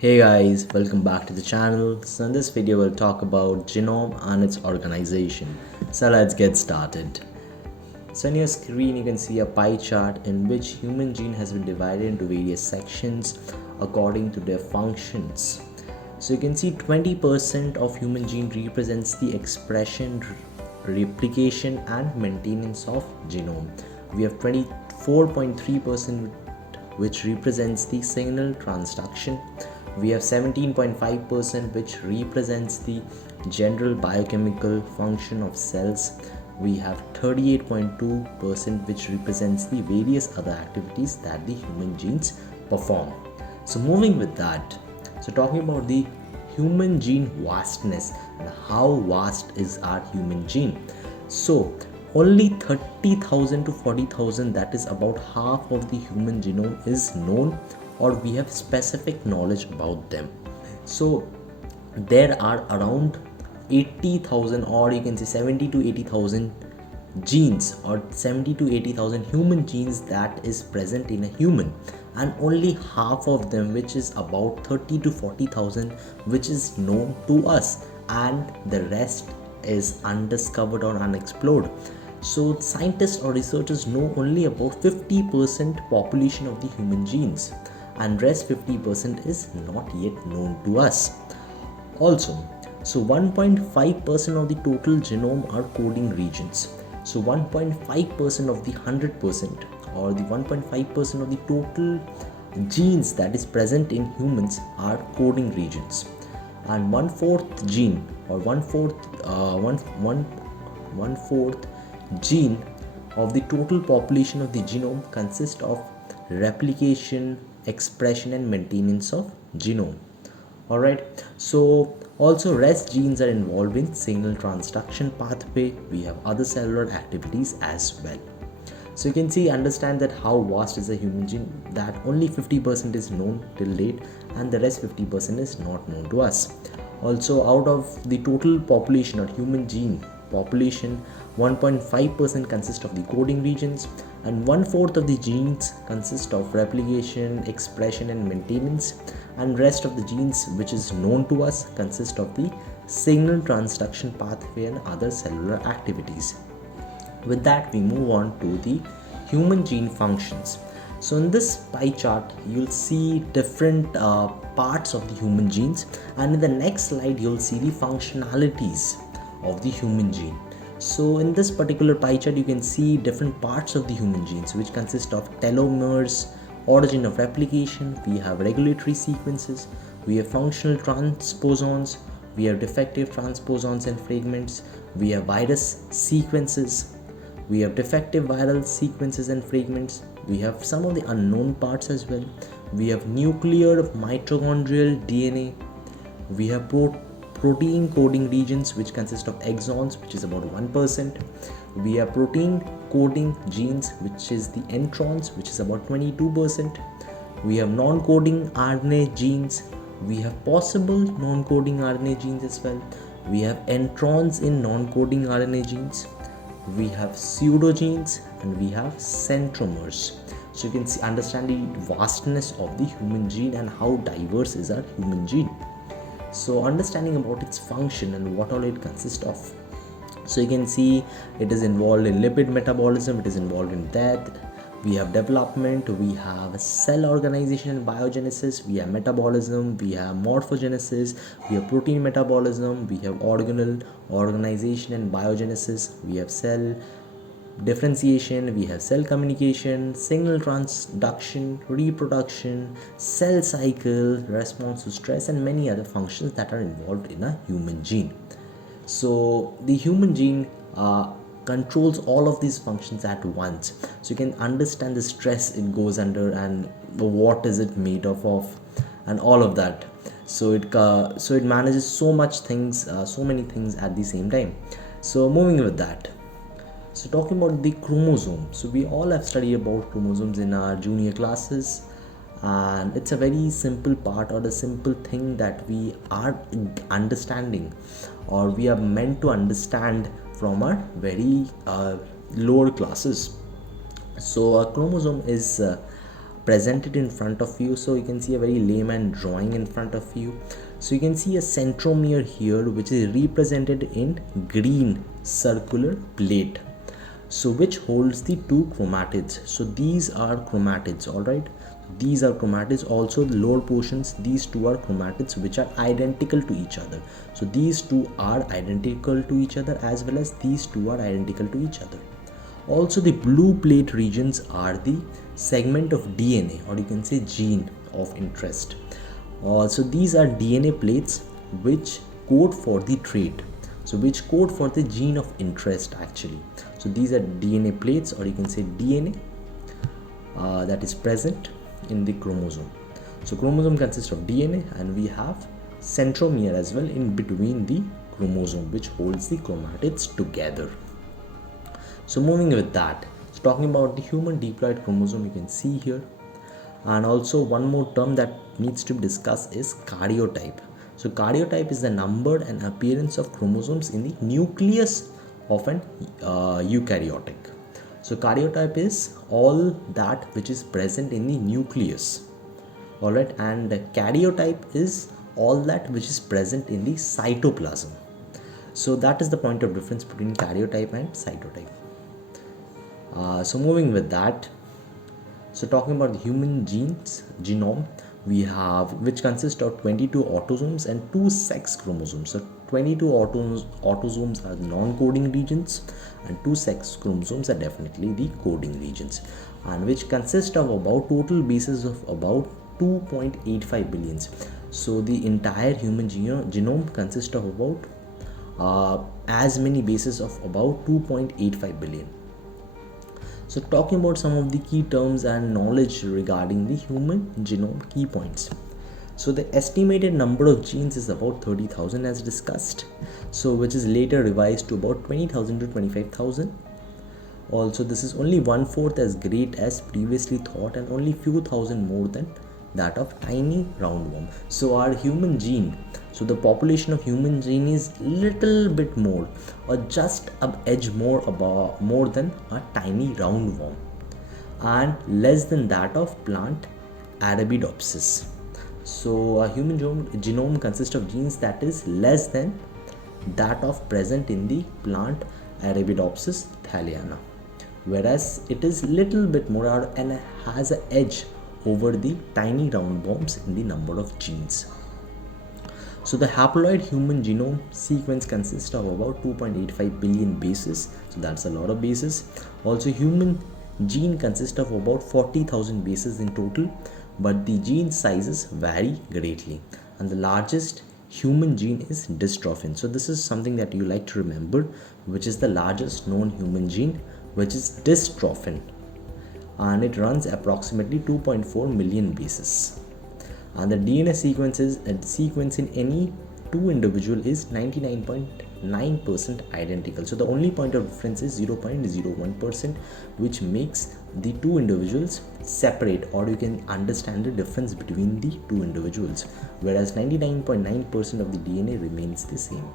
Hey guys, welcome back to the channel. So in this video we'll talk about genome and its organization. So let's get started. So on your screen you can see a pie chart in which human gene has been divided into various sections according to their functions. So you can see 20% of human gene represents the expression, replication and maintenance of genome. We have 24.3% which represents the signal transduction. We have 17.5% which represents the general biochemical function of cells. We have 38.2% which represents the various other activities that the human genes perform. So moving with that, so talking about the human gene vastness and how vast is our human gene. So only 30,000 to 40,000, that is about half of the human genome, is known or we have specific knowledge about them. So there are around 80,000, or you can say 70 to 80,000 genes, or 70 to 80,000 human genes that is present in a human, and only half of them, which is about 30 to 40,000, which is known to us, and the rest is undiscovered or unexplored. So scientists or researchers know only about 50% population of the human genes, and rest 50% is not yet known to us. Also, so 1.5% of the total genome are coding regions. So 1.5% of the 100%, or the 1.5% of the total genes that is present in humans are coding regions, and one fourth gene, or one fourth gene of the total population of the genome consists of replication, expression and maintenance of genome. Alright, so also rest genes are involved in signal transduction pathway. We have other cellular activities as well. So you can see, understand that how vast is a human gene, that only 50% is known till date and the rest 50% is not known to us. Also, out of the total population or human gene population, 1.5% consist of the coding regions, and one fourth of the genes consist of replication, expression and maintenance, and rest of the genes which is known to us consist of the signal transduction pathway and other cellular activities. With that, we move on to the human gene functions. So in this pie chart you'll see different parts of the human genes, and in the next slide you'll see the functionalities of the human gene. So in this particular pie chart you can see different parts of the human genes, which consist of telomeres, origin of replication, we have regulatory sequences, we have functional transposons, we have defective transposons and fragments, we have virus sequences, we have defective viral sequences and fragments, we have some of the unknown parts as well, we have nuclear mitochondrial DNA, we have protein coding regions which consist of exons, which is about 1%. We have protein coding genes, which is the introns, which is about 22%. We have non-coding RNA genes. We have possible non-coding RNA genes as well. We have introns in non-coding RNA genes. We have pseudogenes and we have centromeres. So you can see, understand the vastness of the human gene and how diverse is our human gene. So understanding about its function and what all it consists of. So you can see it is involved in lipid metabolism, it is involved in death, we have development, we have cell organization and biogenesis, we have metabolism, we have morphogenesis, we have protein metabolism, we have organelle organization and biogenesis, we have cell differentiation, we have cell communication, signal transduction, reproduction, cell cycle, response to stress, and many other functions that are involved in a human gene. So the human gene controls all of these functions at once. So you can understand the stress it goes under and what is it made of and all of that. So it manages so many things at the same time. So moving with that. So talking about the chromosome, so we all have studied about chromosomes in our junior classes, and it's a very simple part or a simple thing that we are understanding, or we are meant to understand from our very lower classes. So a chromosome is presented in front of you. So you can see a very layman drawing in front of you. So you can see a centromere here, which is represented in green circular plate, so which holds the two chromatids. So these are chromatids, all right. These are chromatids. Also the lower portions, these two are chromatids which are identical to each other. So these two are identical to each other, as well as these two are identical to each other. Also the blue plate regions are the segment of DNA, or you can say gene of interest. Also these are DNA plates which code for the trait, so which code for the gene of interest actually. So these are DNA plates, or you can say DNA that is present in the chromosome. So chromosome consists of DNA, and we have centromere as well in between the chromosome, which holds the chromatids together. So moving with that, so talking about the human diploid chromosome, you can see here. And also one more term that needs to be discussed is karyotype. So karyotype is the number and appearance of chromosomes in the nucleus of an eukaryotic. So karyotype is all that which is present in the nucleus, all right, and karyotype is all that which is present in the cytoplasm. So that is the point of difference between karyotype and cytotype. So moving with that, so talking about the human genome, we have, which consists of 22 autosomes and 2 sex chromosomes. So 22 autosomes are non-coding regions, and 2 sex chromosomes are definitely the coding regions, and which consist of about total bases of about 2.85 billions. So the entire human genome consists of about as many bases of about 2.85 billion. So talking about some of the key terms and knowledge regarding the human genome key points. So the estimated number of genes is about 30,000 as discussed, so which is later revised to about 20,000 to 25,000. Also this is only 1/4 as great as previously thought, and only few thousand more than that of tiny roundworm. So our human gene, so the population of human gene is little bit more, or just an edge more than a tiny roundworm, and less than that of plant Arabidopsis. So a human genome consists of genes that is less than that of present in the plant Arabidopsis thaliana, whereas it is little bit more and has an edge over the tiny roundworms in the number of genes. So the haploid human genome sequence consists of about 2.85 billion bases, so that's a lot of bases. Also human gene consists of about 40,000 bases in total, but the gene sizes vary greatly, and the largest human gene is dystrophin. So this is something that you like to remember, which is the largest known human gene, which is dystrophin, and it runs approximately 2.4 million bases. And the DNA sequence in any two individual is 99.9% identical. So the only point of difference is 0.01%, which makes the two individuals separate, or you can understand the difference between the two individuals, whereas 99.9% of the DNA remains the same.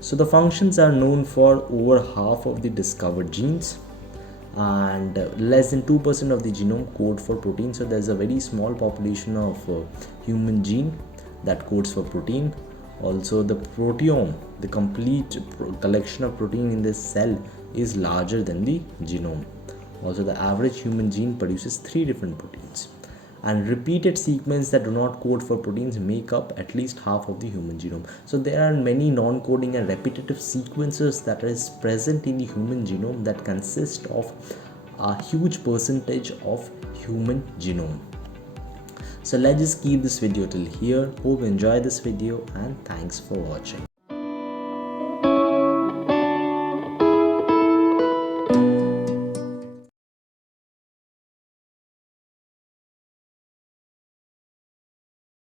So the functions are known for over half of the discovered genes, and less than 2% of the genome code for protein. So there's a very small population of human gene that codes for protein. Also the proteome, the complete collection of protein in the cell, is larger than the genome. Also the average human gene produces 3 different proteins, and repeated sequences that do not code for proteins make up at least half of the human genome. So there are many non-coding and repetitive sequences that is present in the human genome that consist of a huge percentage of human genome. So let's just keep this video till here. Hope you enjoy this video, and thanks for watching.